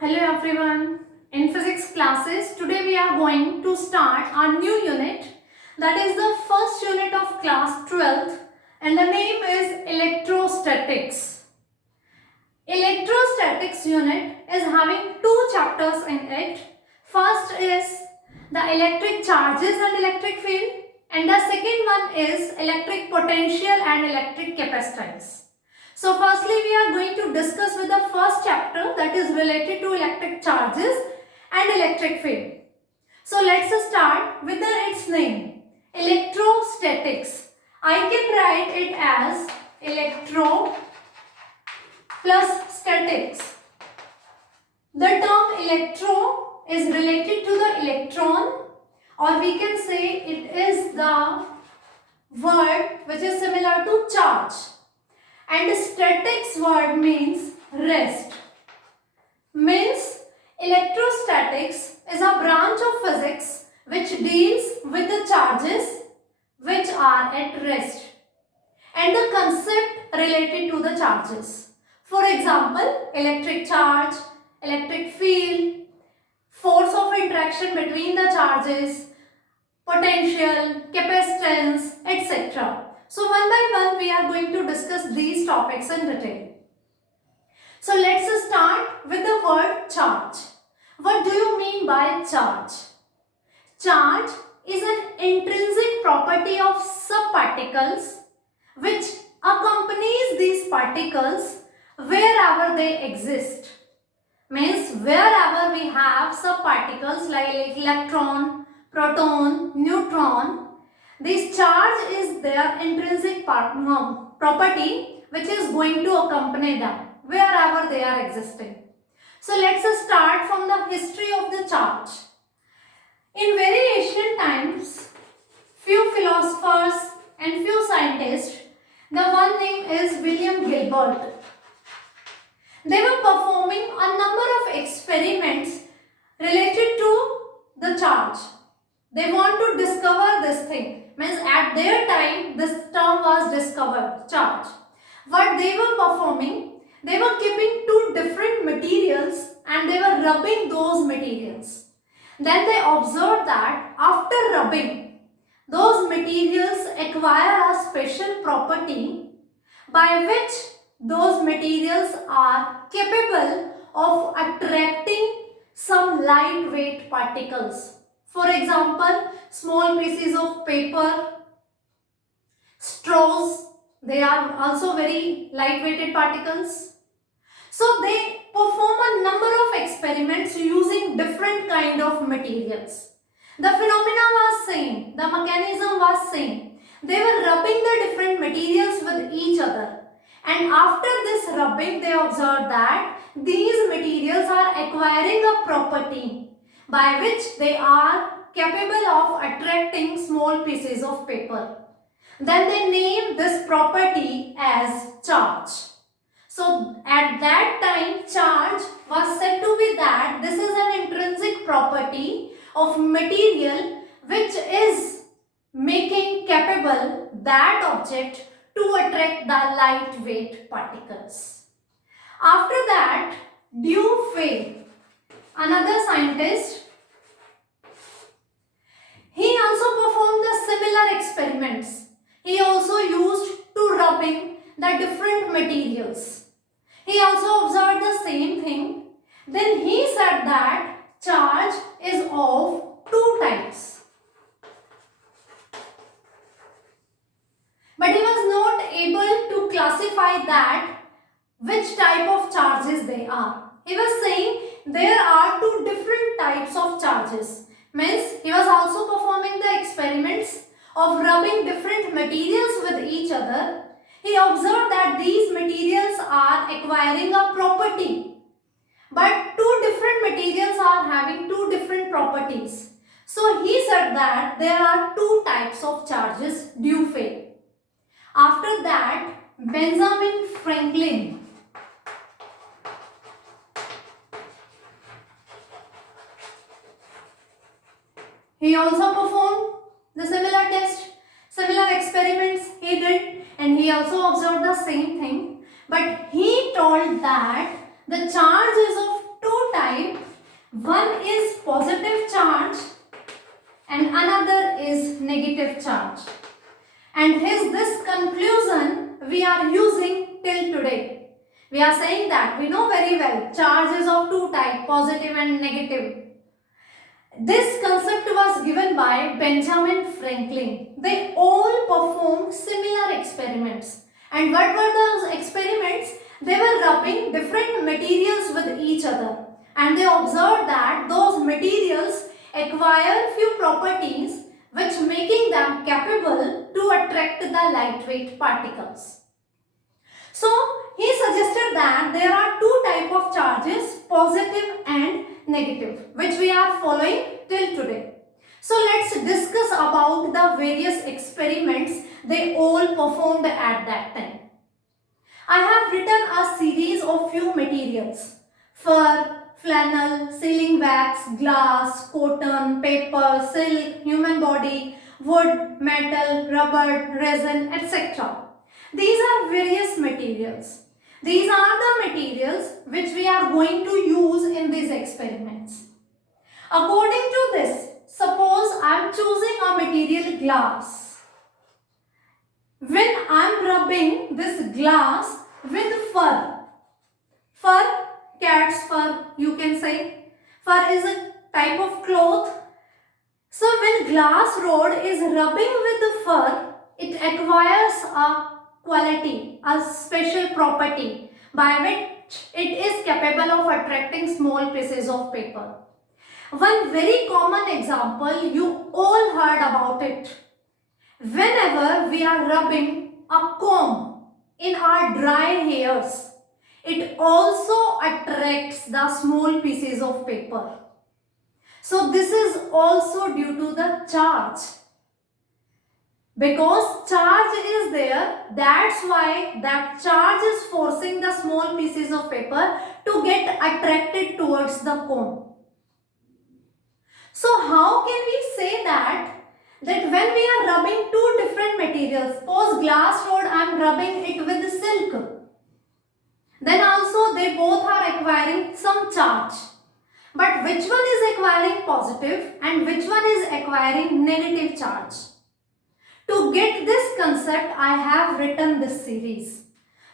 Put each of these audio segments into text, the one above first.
Hello everyone. In physics classes, today we are going to start our new unit, that is the first unit of class 12th, and the name is electrostatics. Electrostatics unit is having two chapters in it. First is the electric charges and electric field, and the second one is electric potential and electric capacitance. So firstly we are going to discuss with the first chapter, that is related to electric charges and electric field. So let's start with its name, electrostatics. I can write it as electro plus statics. The term electro is related to the electron, or we can say it is the word which is similar to charge. And statics word means rest. Means electrostatics is a branch of physics which deals with the charges which are at rest and the concept related to the charges. For example, electric charge, electric field, force of interaction between the charges, potential, capacitance, etc. So one by one we are going to discuss these topics in detail. So let's start with the word charge. What do you mean by charge? Charge is an intrinsic property of subparticles which accompanies these particles wherever they exist. Means wherever we have subparticles like electron, proton, neutron, this charge is their intrinsic property which is going to accompany them wherever they are existing. So let's start from the history of the charge. In very ancient times, few philosophers and few scientists, the one name is William Gilbert. They were performing a number of experiments related to the charge. They want to discover this thing. Means at their time this term was discovered, charge. What they were performing, they were keeping two different materials and they were rubbing those materials. Then they observed that after rubbing, those materials acquire a special property by which those materials are capable of attracting some lightweight particles. For example, small pieces of paper, straws, they are also very lightweighted particles. So they perform a number of experiments using different kind of materials. The phenomena was same, the mechanism was same. They were rubbing the different materials with each other. And after this rubbing, they observed that these materials are acquiring a property by which they are capable of attracting small pieces of paper. Then they named this property as charge. So at that time, charge was said to be that this is an intrinsic property of material which is making capable that object to attract the lightweight particles. After that, Dufay, another scientist, he also performed the similar experiments. He also used to rubbing the different materials. He also observed the same thing. Then he said that charge is of two types. But he was not able to classify that which type of charges they are. He was saying there are two different types of charges. Means he was also performing the experiments of rubbing different materials with each other. He observed that these materials are acquiring a property. But two different materials are having two different properties. So he said that there are two types of charges, Dufay. After that, Benjamin Franklin, he also performed the similar test, similar experiments he did, and he also observed the same thing. But he told that the charge is of two types. one is positive charge and another is negative charge. And this conclusion we are using till today. We are saying that we know very well charges of two types, positive and negative. This concept was given by Benjamin Franklin. They all performed similar experiments. And what were those experiments? They were rubbing different materials with each other. And they observed that those materials acquire few properties which making them capable to attract the lightweight particles. So he suggested that there are two types of charges, positive and negative, which we are following till today. So let's discuss about the various experiments they all performed at that time. I have written a series of few materials: fur, flannel, sealing wax, glass, cotton, paper, silk, human body, wood, metal, rubber, resin, etc. These are various materials. These are the materials which we are going to use in these experiments. According to this, suppose I am choosing a material glass. When I am rubbing this glass with fur, cat's fur you can say, fur is a type of cloth. So when glass rod is rubbing with the fur, it acquires a quality, a special property by which it is capable of attracting small pieces of paper. One very common example, you all heard about it. Whenever we are rubbing a comb in our dry hairs, it also attracts the small pieces of paper. So this is also due to the charge. Because charge is there, that's why that charge is forcing the small pieces of paper to get attracted towards the comb. So how can we say that when we are rubbing two different materials, suppose glass rod I am rubbing it with silk, then also they both are acquiring some charge. But which one is acquiring positive and which one is acquiring negative charge? To get this concept, I have written this series.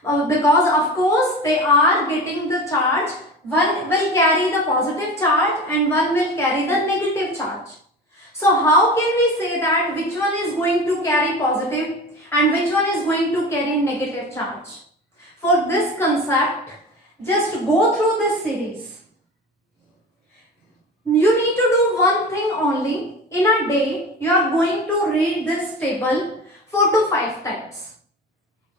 Because of course they are getting the charge. One will carry the positive charge and one will carry the negative charge. So how can we say that which one is going to carry positive and which one is going to carry negative charge? For this concept, just go through this series. You need to do one thing only. In a day, you are going to read this table 4 to 5 times.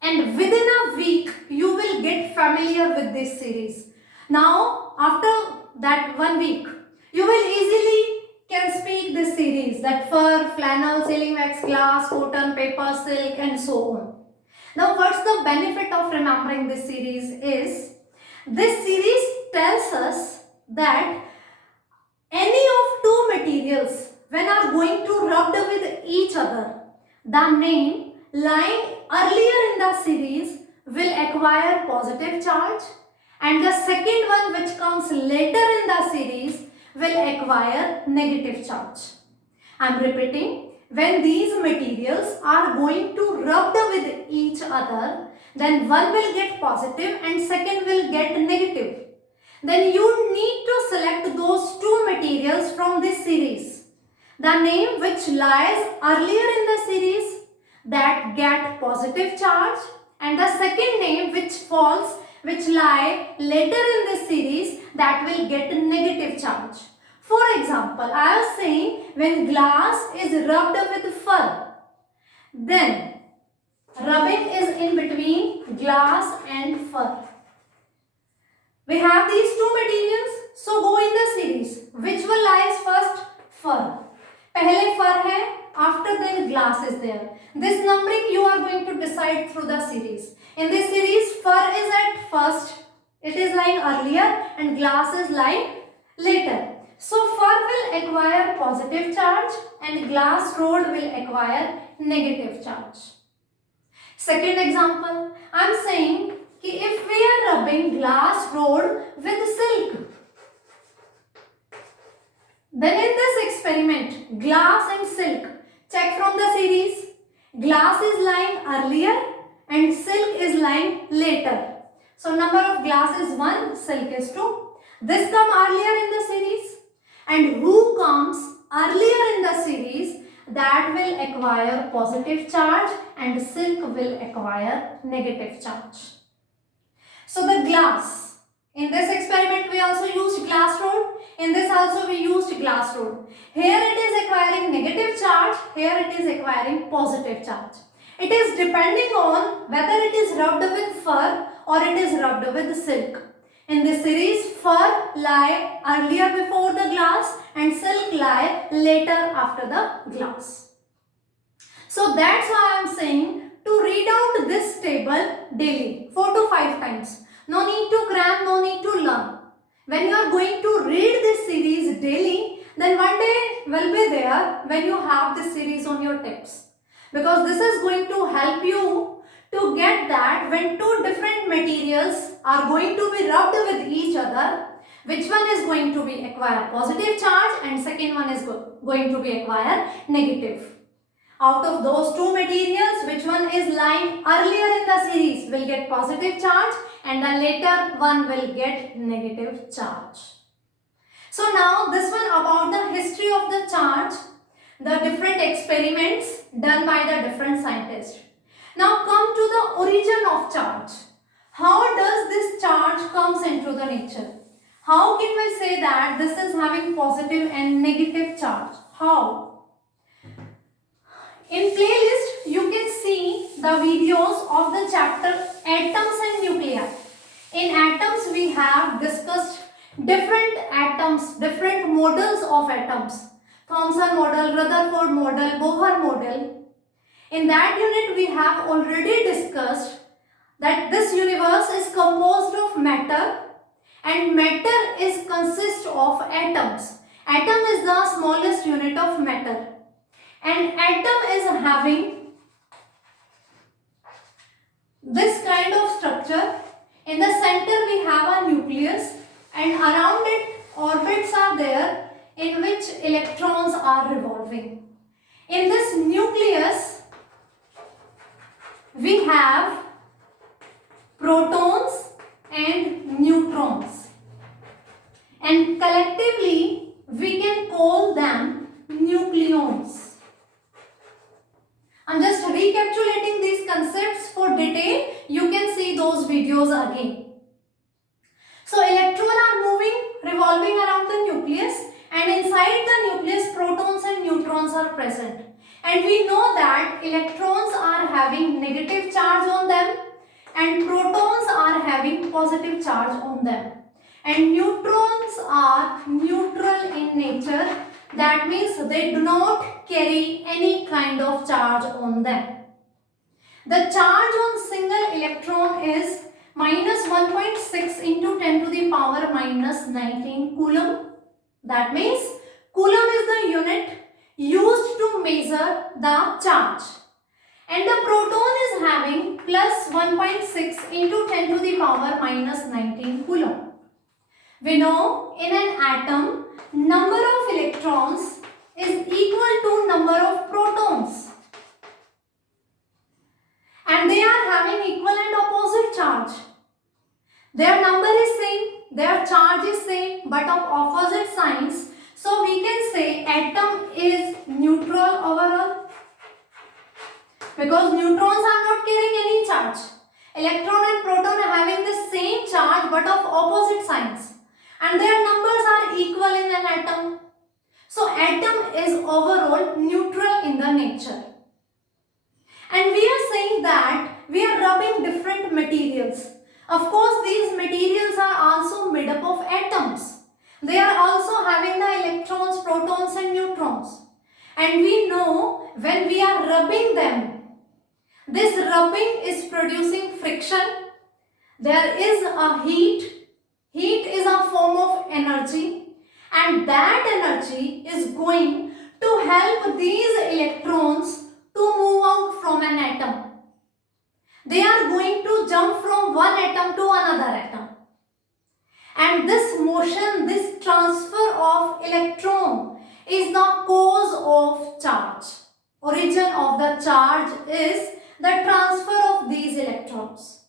And within a week, you will get familiar with this series. Now, after that 1 week, you will easily can speak this series, that fur, flannel, sealing wax, glass, cotton, paper, silk and so on. Now, what's the benefit of remembering this series is, this series tells us that any of two materials when are going to rubbed with each other, the name lying earlier in the series will acquire positive charge and the second one which comes later in the series will acquire negative charge. I am repeating, when these materials are going to rubbed with each other, then one will get positive and second will get negative. Then you need to select those two materials from this series. The name which lies earlier in the series that get positive charge and the second name which lie later in this series that will get negative charge. For example, I was saying when glass is rubbed with fur, then rubbing is in between glass and fur. We have these two materials, so go in the series. Which one lies first? Fur. पहले fur है, after then glass is there. This numbering you are going to decide through the series. In this series, fur is at first, it is lying earlier and glass is lying later. So fur will acquire positive charge and glass rod will acquire negative charge. Second example, I am saying if we are rubbing glass rod with silk, glass and silk. Check from the series. Glass is lying earlier and silk is lying later. So number of glass is 1, silk is 2. This come earlier in the series, and who comes earlier in the series, that will acquire positive charge and silk will acquire negative charge. So the glass, in this experiment we also used glass rod, in this also we used glass rod. Here it is acquiring negative charge, here it is acquiring positive charge. It is depending on whether it is rubbed with fur or it is rubbed with silk. In this series, fur lie earlier before the glass and silk lie later after the glass. So that's why I am saying to read out this table daily, 4 to 5 times. No need to cram, no need to learn. When you are going to read this series daily, then one day will be there when you have this series on your tips. Because this is going to help you to get that when two different materials are going to be rubbed with each other, which one is going to be acquire positive charge and second one is going to be acquire negative. Out of those two materials, which one is lying earlier in the series will get positive charge and the later one will get negative charge. So now this one about the history of the charge, the different experiments done by the different scientists. Now come to the origin of charge. How does this charge comes into the nature? How can we say that this is having positive and negative charge? How? In playlist you can see the videos of the chapter atoms and nuclei. In atoms we have discussed different atoms, different models of atoms. Thomson model, Rutherford model, Bohr model. In that unit we have already discussed that this universe is composed of matter and matter is consist of atoms. Atom is the smallest unit of matter and atom is having this kind of structure. In the center we have a nucleus and around it orbits are there in which electrons are revolving. In this nucleus we have protons and neutrons and collectively we can call them nucleons. I am just recapitulating these concepts for detail. You can see those videos again. So electrons are moving, revolving around the nucleus and inside the nucleus protons and neutrons are present. And we know that electrons are having negative charge on them and protons are having positive charge on them. And neutrons are neutral in nature. That means they do not carry any kind of charge on them. The charge on single electron is minus 1.6 into 10 to the power minus 19 coulomb. That means coulomb is the unit used to measure the charge. And the proton is having plus 1.6 into 10 to the power minus 19 coulomb. We know in an atom, number of electrons is equal to number of protons. And they are having equal and opposite charge. Their number is same, their charge is same, but of opposite signs. So we can say atom is neutral overall. Because neutrons are not carrying any charge. Electron and proton are having the same charge but of opposite signs. And their numbers are equal in an atom. So atom is overall neutral in the nature. And we are saying that we are rubbing different materials. Of course, these materials are also made up of atoms. They are also having the electrons, protons and neutrons. And we know when we are rubbing them, this rubbing is producing friction. There is a heat. Heat is a form of energy. And that energy is going to help these electrons to move out from an atom. They are going to jump from one atom to another atom. And this motion, this transfer of electron is the cause of charge. Origin of the charge is the transfer of these electrons.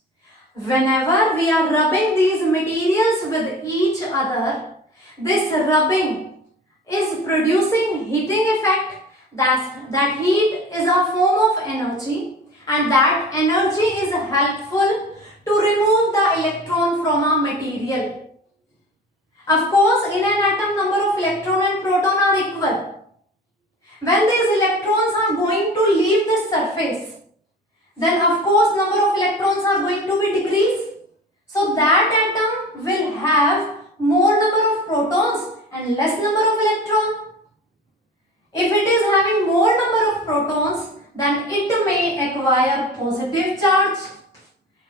Whenever we are rubbing these materials with each other, this rubbing is producing heating effect. That heat is a form of energy, and that energy is helpful to remove the electron from a material. Of course, in an atom, number of electron and proton are equal. When these electrons are going to leave this surface, then of course number of electrons are going to be decreased. So that atom will have more number of protons and less number of electrons. If it is having more number of protons, then it may acquire positive charge.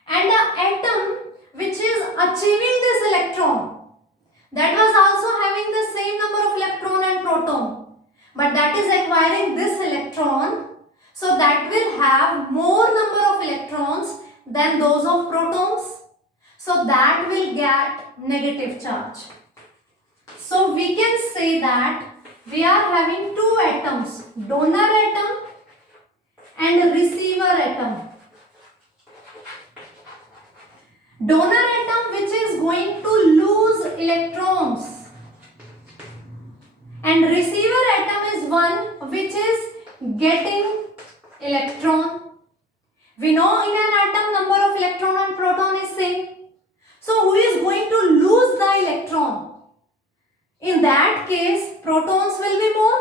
And the atom which is achieving this electron, that was also having the same number of electron and proton, but that is acquiring this electron, so that will have more number of electrons than those of protons, so that will get negative charge. So we can say that we are having two atoms, donor atom and receiver atom. Donor atom which is going to lose electrons, and receiver atom is one which is getting electron. We know in an atom number of electron and proton is same. So who is going to lose the electron? In that case, protons will be more.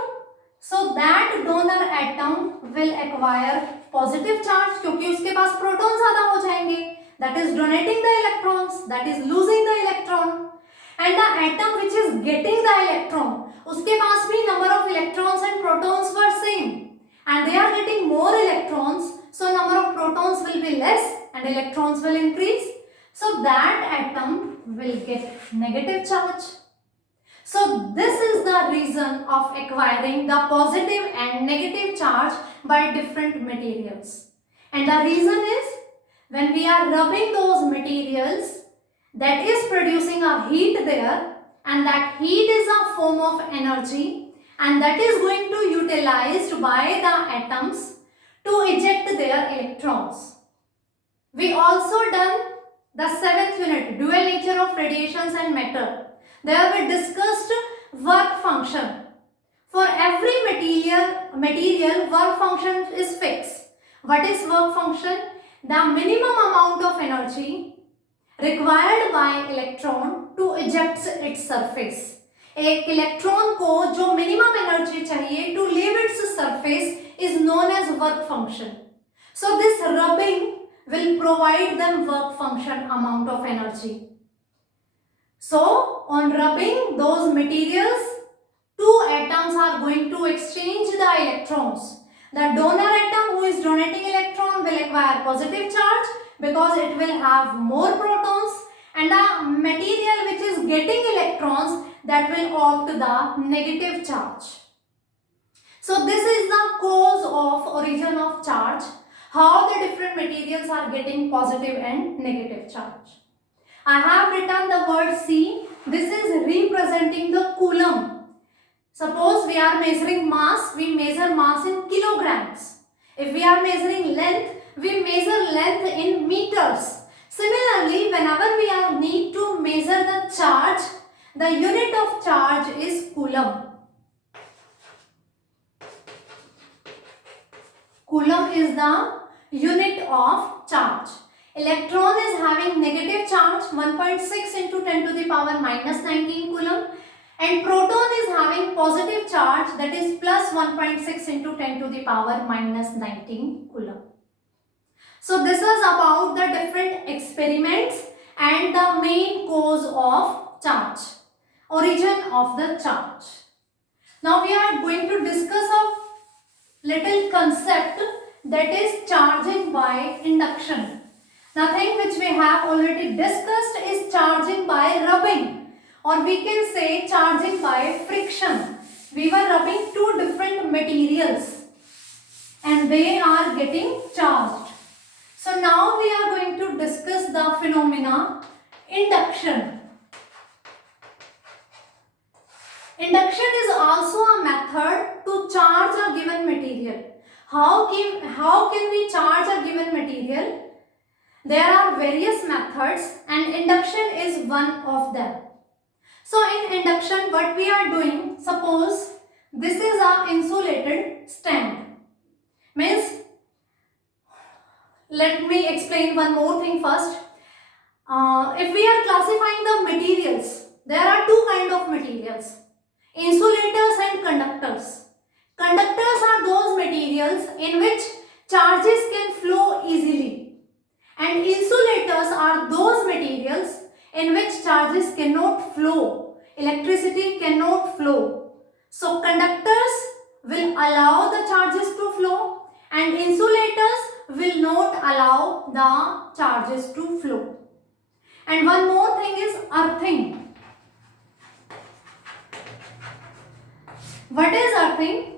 So that donor atom will acquire positive charge क्योंकि उसके पास proton ज़्यादा हो जाएंगे. That is donating the electrons, that is losing the electron. And the atom which is getting the electron, उसके पास भी number of electrons and protons were same. And they are getting more electrons, so number of protons will be less and electrons will increase. So that atom will get negative charge. So this is the reason of acquiring the positive and negative charge by different materials. And the reason is, when we are rubbing those materials, that is producing a heat there, and that heat is a form of energy, and that is going to be utilized by the atoms to eject their electrons. We also done the 7th unit, dual nature of radiations and matter. There we discussed work function. For every material work function is fixed. What is work function? The minimum amount of energy required by electron to eject its surface. एक electron को जो minimum energy चाहिए to leave its surface is known as work function. So this rubbing will provide them work function amount of energy. So on rubbing those materials, two atoms are going to exchange the electrons. The donor atom who is donating electron will acquire positive charge because it will have more protons, and the material which is getting electrons, that will opt the negative charge. So this is the cause of origin of charge, how the different materials are getting positive and negative charge. I have written the word C. This is representing the coulomb. Suppose we are measuring mass, we measure mass in kilograms. If we are measuring length, we measure length in meters. Similarly, whenever we need to measure the charge, the unit of charge is coulomb. Coulomb is the unit of charge. Electron is having negative charge 1.6 into 10 to the power minus 19 coulomb, and proton is having positive charge, that is plus 1.6 into 10 to the power minus 19 coulomb. So this is about the different experiments and the main cause of charge, origin of the charge. Now we are going to discuss a little concept, that is charging by induction. The thing which we have already discussed is charging by rubbing, or we can say charging by friction. We were rubbing two different materials and they are getting charged. So now we are going to discuss the phenomena induction. Induction is also a method to charge a given material. How can we charge a given material? There are various methods and induction is one of them. So in induction, what we are doing, suppose this is a insulated stand. Means, let me explain one more thing first. If we are classifying the materials, there are two kinds of materials, insulators and conductors. Conductors are those materials in which charges can flow easily, and insulators are those materials in which charges cannot flow, electricity cannot flow. So conductors will allow the charges to flow and insulators will not allow the charges to flow. And one more thing is earthing. What is earthing?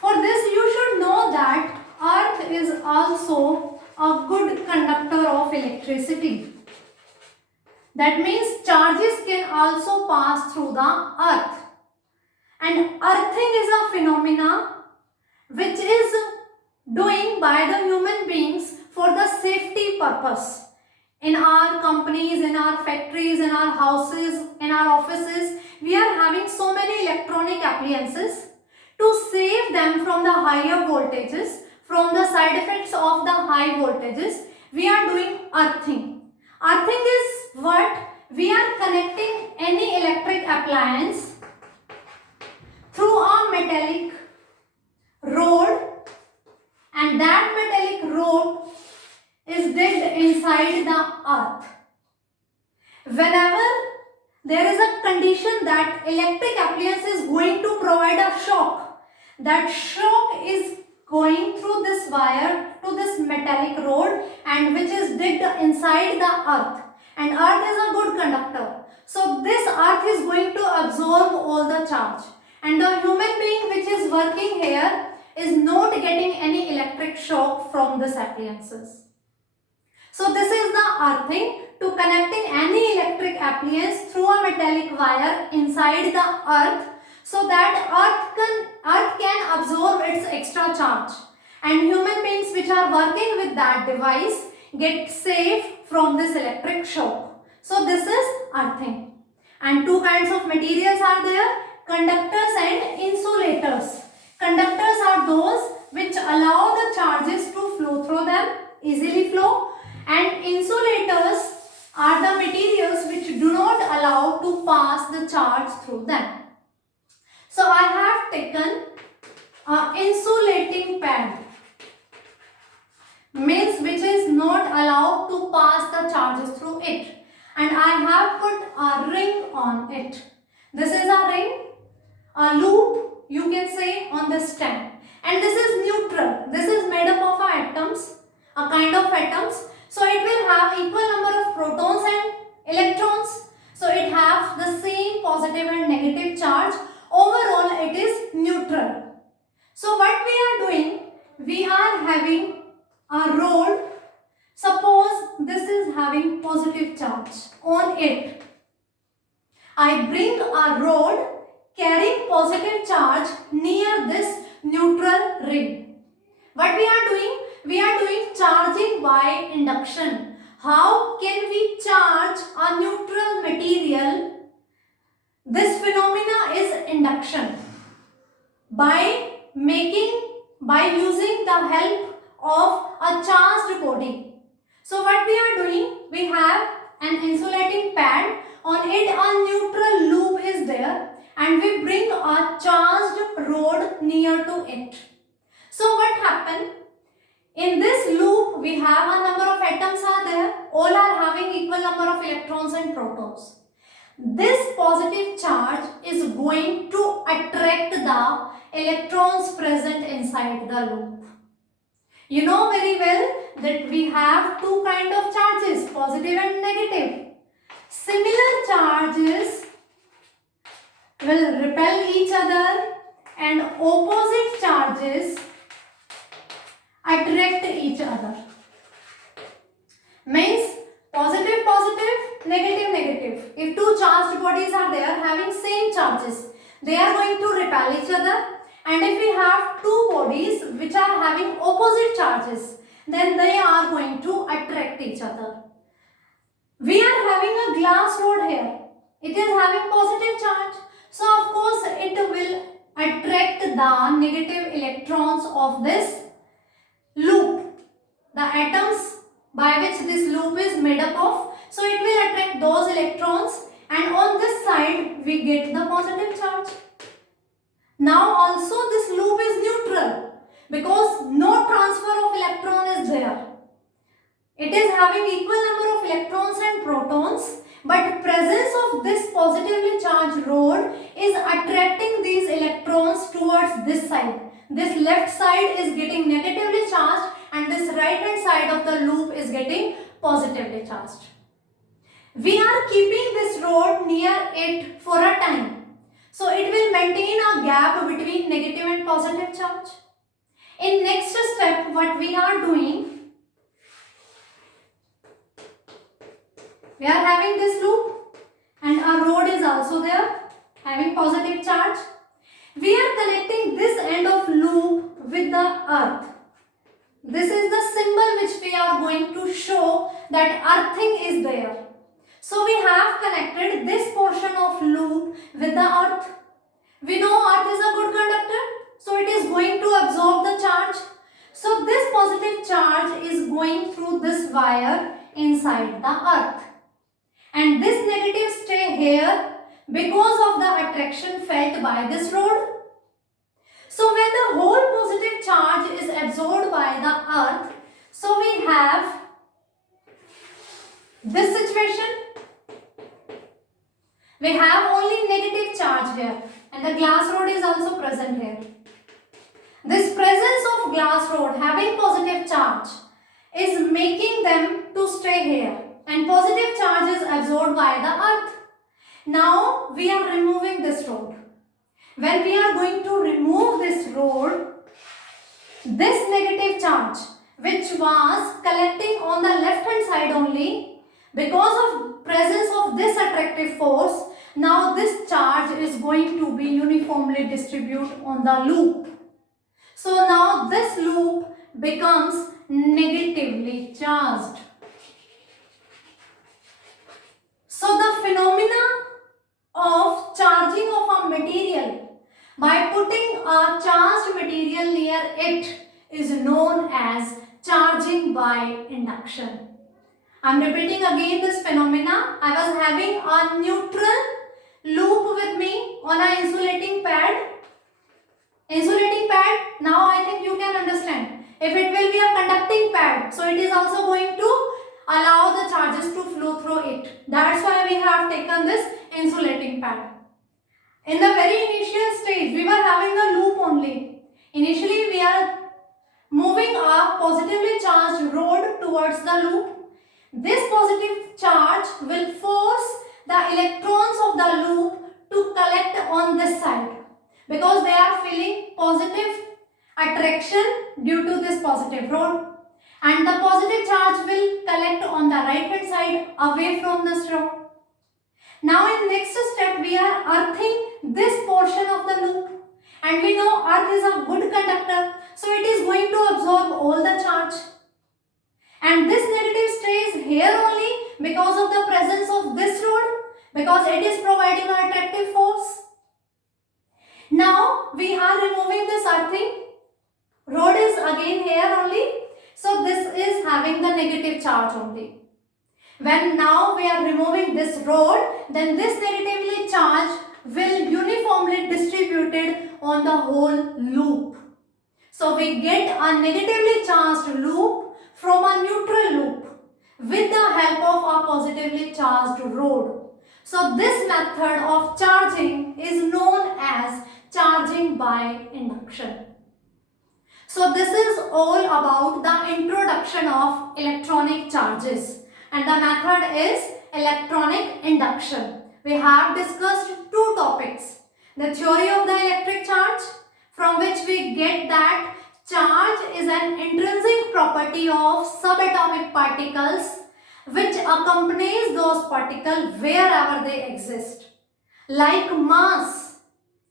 For this you should know that earth is also a good conductor of electricity. That means charges can also pass through the earth. And earthing is a phenomena which is doing by the human beings for the safety purpose. In our companies, in our factories, in our houses, in our offices, we are having so many electronic appliances. To save them from the higher voltages, from the side effects of the high voltages, we are doing earthing. Earthing is what? We are connecting any electric appliance through a metallic rod, and that metallic rod is digged inside the earth. Whenever there is a condition that electric appliance is going to provide a shock, that shock is going through this wire to this metallic rod and which is digged inside the earth, and earth is a good conductor. So this earth is going to absorb all the charge, and the human being which is working here is not getting any electric shock from this appliances. So this is the earthing, to connecting any electric appliance through a metallic wire inside the earth, so that earth can absorb its extra charge, and human beings which are working with that device get safe from this electric shock. So this is earthing. And two kinds of materials are there, conductors and insulators. Conductors are those which allow the charges to flow through them, easily flow, and insulators are the materials which do not allow to pass the charge through them. So I have taken an insulating pad, means which is not allowed to pass the charges through it, and I have put a ring on it. This is a ring, a loop you can say, on this stand, and this is neutral. This is made up of atoms, a kind of atoms. So it will have equal number of protons and electrons. So it has the same positive and negative charge. Overall it is neutral. So what we are doing, we are having a rod. Suppose this is having positive charge on it. I bring a rod carrying positive charge near this neutral ring. What we are doing? We are doing charging by induction. How can we charge a neutral material? This phenomena is induction. By using the help of a charged body. So what we are doing? We have an insulating pad. On it a neutral loop is there, and we bring a charged rod near to it. So what happened? In this loop, we have a number of atoms are there. All are having equal number of electrons and protons. This positive charge is going to attract the electrons present inside the loop. You know very well that we have two kinds of charges, positive and negative. Similar charges will repel each other, and opposite charges attract each other. Means positive positive, negative, negative. If two charged bodies are there having same charges, they are going to repel each other. And if we have two bodies which are having opposite charges, then they are going to attract each other. We are having a glass rod here. It is having positive charge. So of course it will attract the negative electrons of this loop. The atoms by which this loop is made up of. So it will attract those electrons, and on this side we get the positive charge. Now also this loop is neutral because no transfer of electron is there. It is having equal number of electrons and protons, but presence of this positively charged rod is attracting these electrons towards this side. This left side is getting negatively charged and this right hand side of the loop is getting positively charged. We are keeping this rod near it for a time. So it will maintain a gap between negative and positive charge. In next step, what we are doing, we are having this loop and a rod is also there having positive charge. We are connecting this end of loop with the earth. This is the symbol which we are going to show that earthing is there. So we have connected this portion of loop with the earth. We know earth is a good conductor, so it is going to absorb the charge. So this positive charge is going through this wire inside the earth. And this negative stay here because of the attraction felt by this rod. So when the whole positive charge is absorbed by the earth, so we have this situation. We have only negative charge here and the glass rod is also present here. This presence of glass rod having positive charge is making them to stay here and positive charge is absorbed by the earth. Now we are removing this rod. When we are going to remove this rod, this negative charge which was collecting on the left hand side only, because of presence of this attractive force, now this charge is going to be uniformly distributed on the loop. So now this loop becomes negatively charged. So the phenomena of charging of a material by putting a charged material near it is known as charging by induction. I am repeating again this phenomena. I was having a neutral loop with me on an insulating pad. Insulating pad, now I think you can understand. If it will be a conducting pad, so it is also going to allow the charges to flow through it. That's why we have taken this insulating pad. In the very initial stage, we were having a loop only. Initially, we are moving a positively charged rod towards the loop. This positive charge will force the electrons of the loop to collect on this side because they are feeling positive attraction due to this positive rod, and the positive charge will collect on the right hand side away from this rod. Now in next step we are earthing this portion of the loop, and we know earth is a good conductor, so it is going to absorb all the charge. And this negative stays here only because of the presence of this rod, because it is providing an attractive force. Now we are removing this earthing. Rod is again here only. So this is having the negative charge only. When now we are removing this rod, then this negatively charged will uniformly distributed on the whole loop. So we get a negatively charged loop from a neutral loop with the help of a positively charged rod. So this method of charging is known as charging by induction. So this is all about the introduction of electronic charges, and the method is electronic induction. We have discussed two topics. The theory of the electric charge, from which we get that charge is an intrinsic property of subatomic particles which accompanies those those particles wherever they exist. Like mass,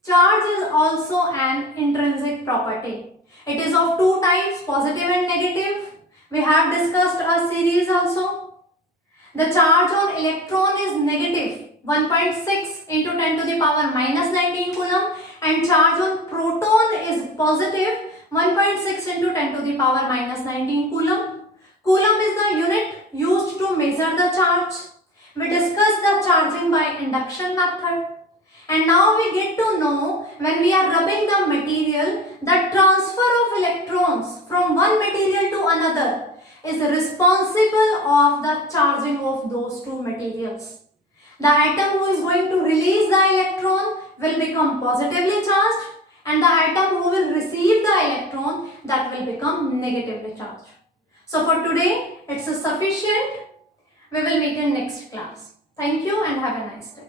charge is also an intrinsic property. It is of two types, positive and negative. We have discussed a series also. The charge on electron is negative 1.6 into 10 to the power minus 19 coulomb, and charge on proton is positive 1.6 into 10 to the power minus 19 coulomb. Coulomb is the unit used to measure the charge. We discussed the charging by induction method. And now we get to know, when we are rubbing the material, the transfer of electrons from one material to another is responsible of the charging of those two materials. The atom who is going to release the electron will become positively charged, and the atom who will receive the electron, that will become negatively charged. So for today, it's sufficient. We will meet in next class. Thank you and have a nice day.